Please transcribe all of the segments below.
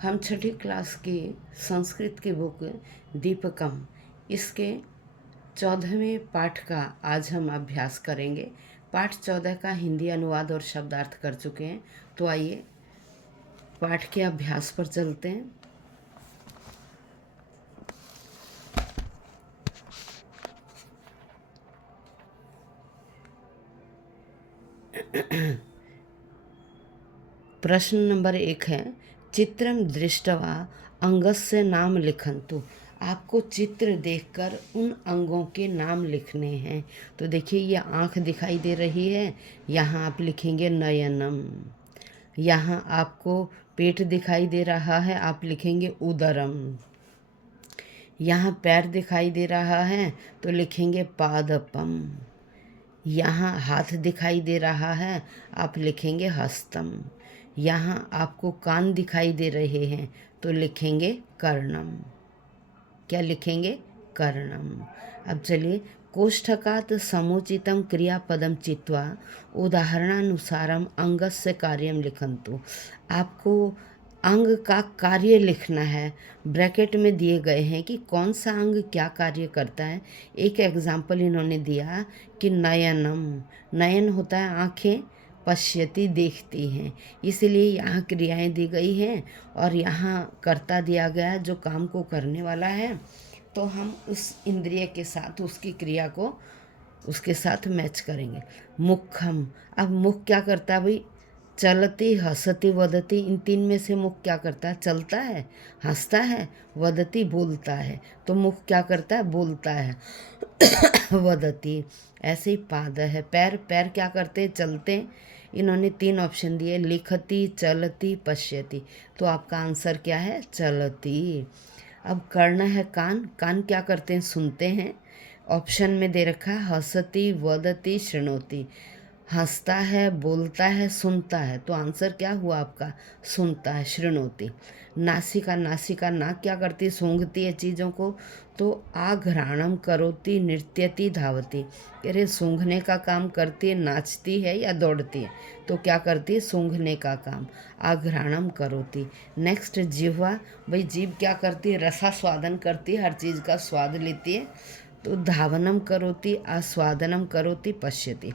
हम छठी क्लास की संस्कृत की बुक दीपकम इसके 14वें पाठ का आज हम अभ्यास करेंगे। पाठ 14 का हिंदी अनुवाद और शब्दार्थ कर चुके हैं, तो आइए पाठ के अभ्यास पर चलते हैं। प्रश्न नंबर 1 है, चित्रम दृष्टवा अंगस्य नाम लिखन्तु। आपको चित्र देखकर उन अंगों के नाम लिखने हैं। तो देखिए, ये आँख दिखाई दे रही है, यहाँ आप लिखेंगे नयनम। यहाँ आपको पेट दिखाई दे रहा है, आप लिखेंगे उदरम। यहाँ पैर दिखाई दे रहा है तो लिखेंगे पादपम। यहाँ हाथ दिखाई दे रहा है, आप लिखेंगे हस्तम। यहाँ आपको कान दिखाई दे रहे हैं तो लिखेंगे कर्णम। क्या लिखेंगे? कर्णम। अब चलिए, कोष्ठकात् समुचितं क्रियापदम चित्वा उदाहरणानुसारम अंगस्य कार्यम लिखन्तु। आपको अंग का कार्य लिखना है। ब्रैकेट में दिए गए हैं कि कौन सा अंग क्या कार्य करता है। एक एग्जाम्पल इन्होंने दिया कि नयनम, नयन होता है आँखें, पश्यति देखती हैं, इसलिए यहाँ क्रियाएं दी गई हैं और यहाँ कर्ता दिया गया जो काम को करने वाला है। तो हम उस इंद्रिय के साथ उसकी क्रिया को उसके साथ मैच करेंगे। मुखम, अब मुख क्या करता है भाई? चलती, हंसती, वदती, इन तीन में से मुख क्या करता है? चलता है, हंसता है, वदती बोलता है। तो मुख क्या करता है? बोलता है। वदती। ऐसे ही पाद है, पैर, पैर क्या करते हैं? चलते हैं। इन्होंने 3 ऑप्शन दिए, लिखती, चलती, पश्यति। तो आपका आंसर क्या है? चलती। अब कर्ण है कान, कान क्या करते हैं? सुनते हैं। ऑप्शन में दे रखा है हंसती, वदती, शृणोति। हंसता है, बोलता है, सुनता है। तो आंसर क्या हुआ आपका? सुनता है, शृणोति। नासिका, नासिका नाक क्या करती है? सूंघती है चीज़ों को। तो आघ्राणम करोति, नृत्यति, धावती। अरे सूंघने का काम करती है, नाचती है या दौड़ती है? तो क्या करती है? सूंघने का काम, आघ्राणम करोति। नेक्स्ट जिह्वा, भाई जीभ क्या करती है? रसास्वादन करती है, हर चीज़ का स्वाद लेती है। तो धावनम करोति, आस्वादनम करोति, पश्यति।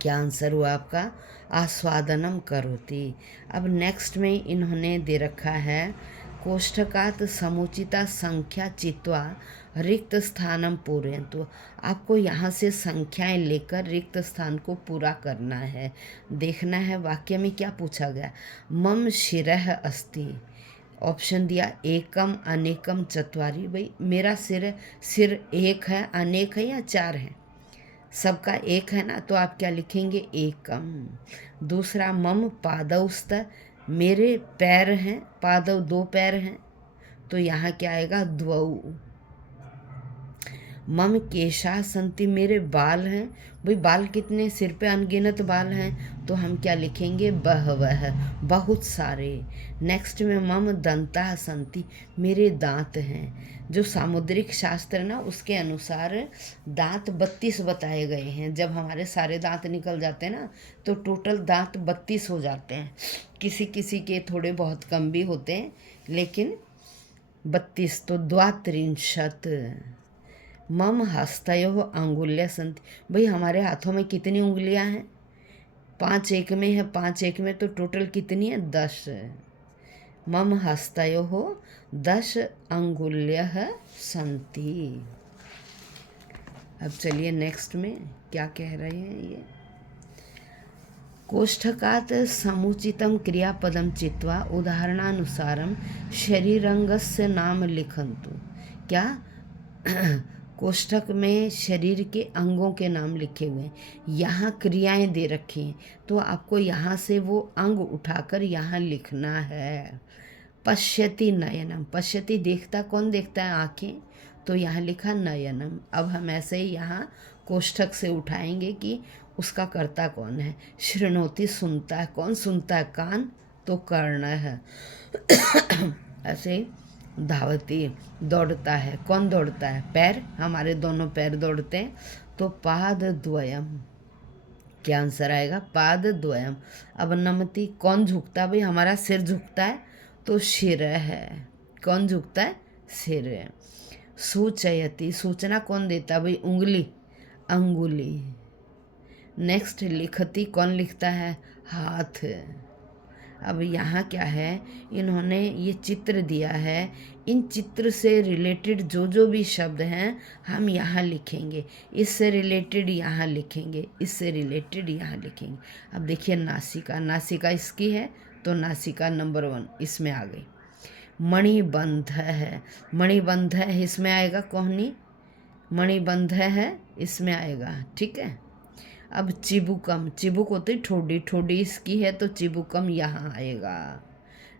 क्या आंसर हुआ आपका? आस्वादनम करोति। अब नेक्स्ट में इन्होंने दे रखा है कोष्ठकात् समुचिता संख्या चित्वा रिक्त स्थानम पूरयन्तु। आपको यहाँ से संख्याएं लेकर रिक्त स्थान को पूरा करना है। देखना है वाक्य में क्या पूछा गया। मम शिरः अस्ति, ऑप्शन दिया एकम, अनेकम, चत्वारि। भाई मेरा सिर, सिर एक है, अनेक है या 4 है? सबका एक है ना, तो आप क्या लिखेंगे? एकम। दूसरा, मम पादौस्त, मेरे पैर हैं, पादव 2 पैर हैं, तो यहाँ क्या आएगा? द्वौ। मम केशा संति, मेरे बाल हैं। भाई बाल कितने? सिर पे अनगिनत बाल हैं, तो हम क्या लिखेंगे? बहवह, बहुत सारे। नेक्स्ट में मम दंता संति, मेरे दांत हैं। जो सामुद्रिक शास्त्र ना, उसके अनुसार दांत 32 बताए गए हैं। जब हमारे सारे दांत निकल जाते हैं ना, तो टोटल दांत 32 हो जाते हैं। किसी किसी के थोड़े बहुत कम भी होते हैं, लेकिन 32। तो द्वात्रिंशत्। मम हस्तयोः अंगुल्य संति, भाई हमारे हाथों में कितनी उंगलियां हैं? 5 एक में है, 5 एक में, तो टोटल कितनी है? 10। मम हस्तयोः 10 अंगुल्यः संति। अब चलिए नेक्स्ट में क्या कह रहे हैं ये। कोष्ठकात् समुचितं क्रियापदं चित्वा उदाहरणानुसारं शरीरंगस्य नाम लिखन्तु। क्या? कोष्ठक में शरीर के अंगों के नाम लिखे हुए हैं, यहाँ क्रियाएं दे रखी हैं, तो आपको यहाँ से वो अंग उठाकर यहाँ लिखना है। पश्यति नयनम, पश्यति देखता, कौन देखता है? आँखें, तो यहाँ लिखा नयनम। अब हम ऐसे ही यहाँ कोष्ठक से उठाएंगे कि उसका कर्ता कौन है। शृणोति, सुनता है, कौन सुनता है? कान, तो कर्ण है। ऐसे धावती, दौड़ता है, कौन दौड़ता है? पैर, हमारे दोनों पैर दौड़ते हैं, तो पाद द्वयम। क्या आंसर आएगा? पाद द्वयम। अब नमति, कौन झुकता? भाई हमारा सिर झुकता है तो शिर है। कौन झुकता है? सिर है। सूचयति, सूचना कौन देता? भाई उंगली, अंगुली। नेक्स्ट लिखती, कौन लिखता है? हाथ। अब यहाँ क्या है, इन्होंने ये चित्र दिया है, इन चित्र से रिलेटेड जो जो भी शब्द हैं हम यहाँ लिखेंगे, इससे रिलेटेड यहाँ लिखेंगे, इससे रिलेटेड यहाँ लिखेंगे। अब देखिए नासिका, नासिका इसकी है तो नासिका नंबर 1 इसमें आ गई। मणिबंध है, मणिबंध है इसमें आएगा कोहनी, मणिबंध है इसमें आएगा, ठीक है। अब चिबुकम, चिबुक होती ठोडी, ठोडी इसकी है तो चिबुकम यहाँ आएगा।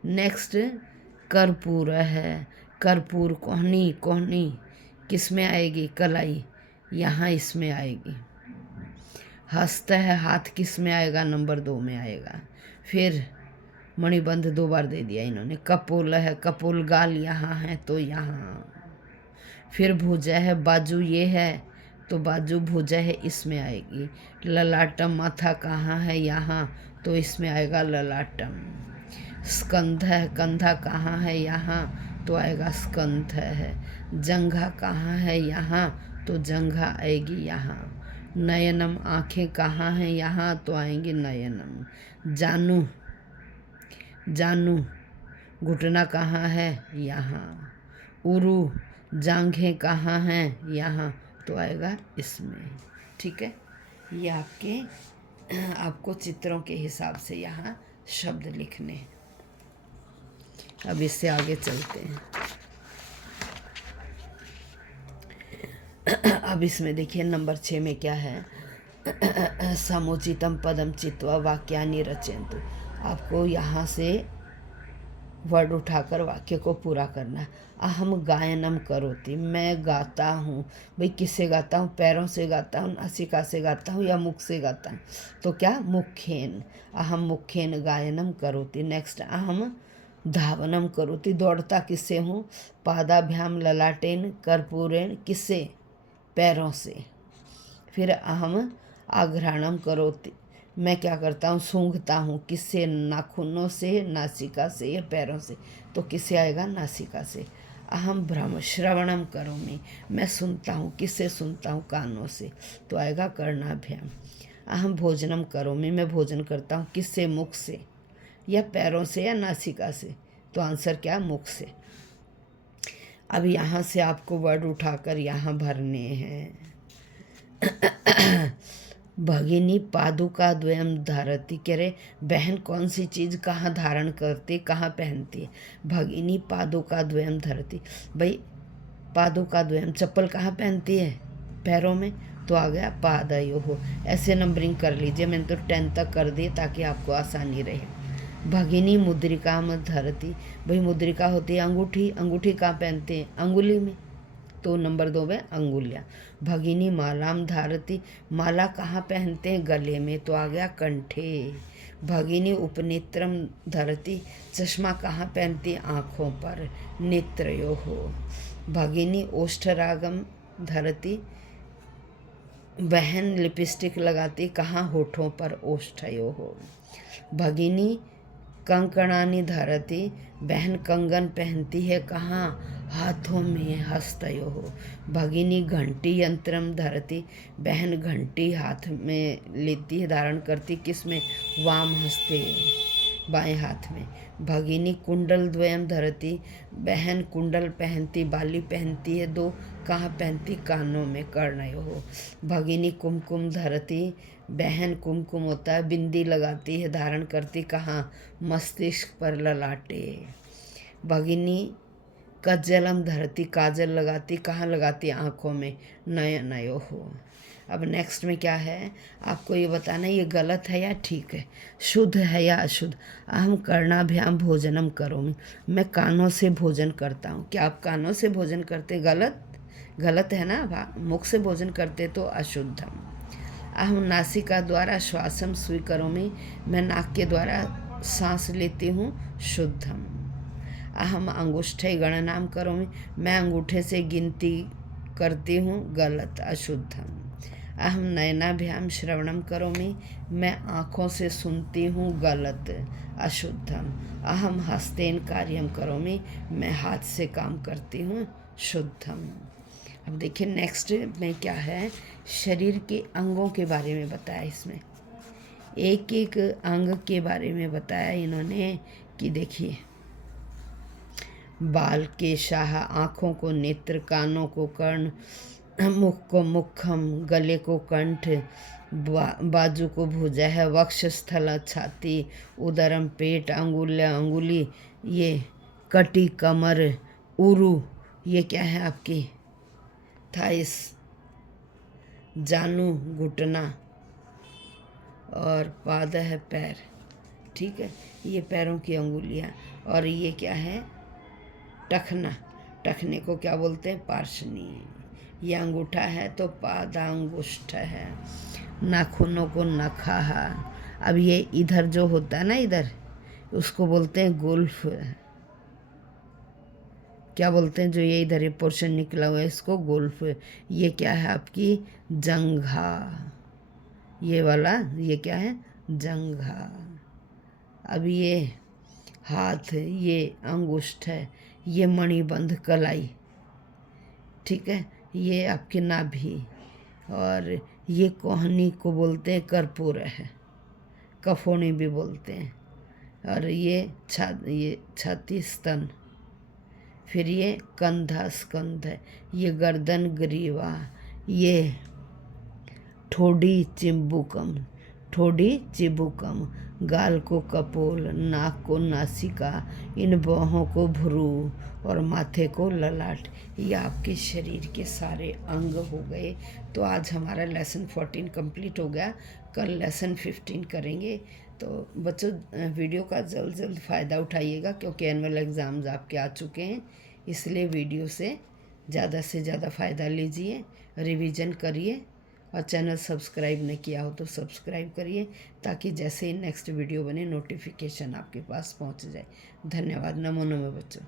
नेक्स्ट कर्पूर है, कर्पूर कोहनी, कोहनी किस में आएगी? कलाई, यहाँ इसमें आएगी। हस्त है, हाथ किस में आएगा? नंबर 2 में आएगा। फिर मणिबंध 2 बार दे दिया इन्होंने। कपोल है, कपोल गाल यहाँ है तो यहाँ। फिर भुजा है, बाजू ये है तो बाजू भुजा है इसमें आएगी। ललाटम, माथा कहाँ है? यहाँ तो इसमें आएगा ललाटम। स्कंध है, कंधा कहाँ है? यहाँ तो आएगा स्कंध है। जंघा कहाँ है? यहाँ तो जंघा आएगी यहाँ। नयनम, आँखें कहाँ हैं? यहाँ तो आएंगी नयनम। जानू, जानू घुटना कहाँ है? यहाँ। उरु, जांघें कहाँ हैं? यहाँ तो आएगा इसमें, ठीक है। ये आपको चित्रों के हिसाब से यहाँ शब्द लिखने हैं। अब इससे आगे चलते हैं। अब इसमें देखिए नंबर 6 में क्या है? समुचितम पदम चित्वा वाक्यानि रचयन्तु। आपको यहाँ से वर्ड उठाकर वाक्य को पूरा करना है। अहम गायनम करोति, मैं गाता हूँ। भाई किससे गाता हूँ? पैरों से गाता हूँ, नासिका से गाता हूँ या मुख से गाता हूँ? तो क्या? मुखेन। अहम मुखेन गायनम करोति। नेक्स्ट अहम धावनम करोति, दौड़ता किससे हूँ? पादाभ्याम ललाटेन कर्पूरेण, किससे? पैरों से। फिर अहम आघ्राणम करोति, मैं क्या करता हूँ? सूंघता हूँ, किससे? नाखूनों से, नासिका से या पैरों से? तो किससे आएगा? नासिका से। अहम भ्रम श्रवणम करोमि, मैं सुनता हूँ, किससे सुनता हूँ? कानों से, तो आएगा कर्णाभ्याम। अहम भोजनम करोमि, मैं भोजन करता हूँ, किससे? मुख से या पैरों से या नासिका से? तो आंसर क्या? मुख से। अब यहाँ से आपको वर्ड उठाकर यहाँ भरने हैं। भगिनी पादुका द्वयम धारती, कह रहे बहन कौन सी चीज़ कहाँ धारण करती, कहाँ पहनती है? भगिनी पादुका द्वयम धरती, भाई पादुका द्वयम चप्पल कहाँ पहनती है? पैरों में, तो आ गया पादयोः। ऐसे नंबरिंग कर लीजिए, मैंने तो 10 तक कर दिए ताकि आपको आसानी रहे। भगिनी मुद्रिका में धरती, भाई मुद्रिका होती है अंगूठी, अंगूठी कहाँ पहनते हैं? अंगुली में, तो नंबर 2 में अंगुलियाँ। भगिनी मालाम धारती, माला कहाँ पहनते हैं? गले में, तो आ गया कंठे। भगिनी उपनेत्रम धरती, चश्मा कहाँ पहनती है? आँखों पर, नेत्रयोः। भगिनी ओष्ठरागम धरती, बहन लिपस्टिक लगाती कहाँ? होठों पर, ओष्ठयोः। भगिनी कंकणानि धरती, बहन कंगन पहनती है कहाँ? हाथों में, हस्तयोः। भगिनी घंटी यंत्रम धरती, बहन घंटी हाथ में लेती है, धारण करती, किस में? वाम हस्ते, बाएं हाथ में। भगिनी कुंडल द्वयम धरती, बहन कुंडल पहनती, बाली पहनती है 2, कहाँ पहनती? कानों में, कर्णयोः। भगिनी कुमकुम धरती, बहन कुमकुम होता है बिंदी लगाती है, धारण करती कहाँ? मस्तिष्क पर, ललाटे। भगिनी कज्जलम धरती, काजल लगाती, कहाँ लगाती? आँखों में, नयनयोः। अब नेक्स्ट में क्या है आपको ये बताना, ये गलत है या ठीक है, शुद्ध है या अशुद्ध। अहम कर्णाभ्याम भोजनम करोमि, मैं कानों से भोजन करता हूँ। क्या आप कानों से भोजन करते? गलत, गलत है ना। मुख से भोजन करते तो अशुद्धम। अहम नासिका द्वारा श्वासम स्वीकरोमि, मैं नाक के द्वारा सांस लेती हूँ, शुद्धम। अहम अंगुष्ठे गणनाम करोमि, मैं अंगूठे से गिनती करती हूँ, गलत, अशुद्धम। अहम नयनाभ्याम श्रवणम करोमि, मैं आँखों से सुनती हूँ गलत अशुद्धम। अहम हस्तेन कार्यम करोमि, मैं हाथ से काम करती हूँ शुद्धम। अब देखिए नेक्स्ट में क्या है, शरीर के अंगों के बारे में बताया इसमें, एक एक अंग के बारे में बताया इन्होंने कि देखिए बाल के शाह, आँखों को नेत्र, कानों को कर्ण, मुख को मुखम, गले को कंठ, बाजू को भुजा है, वक्षस्थल छाती, उदरम पेट, अंगुल्या अंगुली, ये कटी कमर, उरु ये क्या है आपकी थाइस, जानू घुटना, और पाद है पैर। ठीक है, ये पैरों की अंगुलियाँ। और ये क्या है टखना, टखने को क्या बोलते हैं पार्शनी। ये अंगूठा है तो पादांगुष्ठ है। नाखूनों को नखा है। अब ये इधर जो होता है ना इधर, उसको बोलते हैं गुल्फ। क्या बोलते हैं जो ये इधर ये पोर्शन निकला हुआ है इसको गुल्फ। ये क्या है आपकी जंघा, ये वाला ये क्या है जंघा। अब ये हाथ, ये अंगुष्ठ है, ये मणिबंध कलाई। ठीक है, ये आपकी नाभि, और ये कोहनी को बोलते हैं कर्पूर है, कफोनी भी बोलते हैं। और ये छाती स्तन, फिर ये कंधा स्कंध है, ये गर्दन ग्रीवा, ये ठोडी चिंबुकम, ठोडी चिबुकम, गाल को कपोल, नाक को नासिका, इन बाहों को भ्रू, और माथे को ललाट। ये आपके शरीर के सारे अंग हो गए। तो आज हमारा लेसन 14 कंप्लीट हो गया, कल लेसन 15 करेंगे। तो बच्चों वीडियो का जल्द फ़ायदा उठाइएगा, क्योंकि एनुअल एग्ज़ाम्स आपके आ चुके हैं, इसलिए वीडियो से ज़्यादा फ़ायदा लीजिए, रिवीजन करिए, और चैनल सब्सक्राइब नहीं किया हो तो सब्सक्राइब करिए, ताकि जैसे ही नेक्स्ट वीडियो बने नोटिफिकेशन आपके पास पहुंच जाए। धन्यवाद। नमो नमो बच्चों।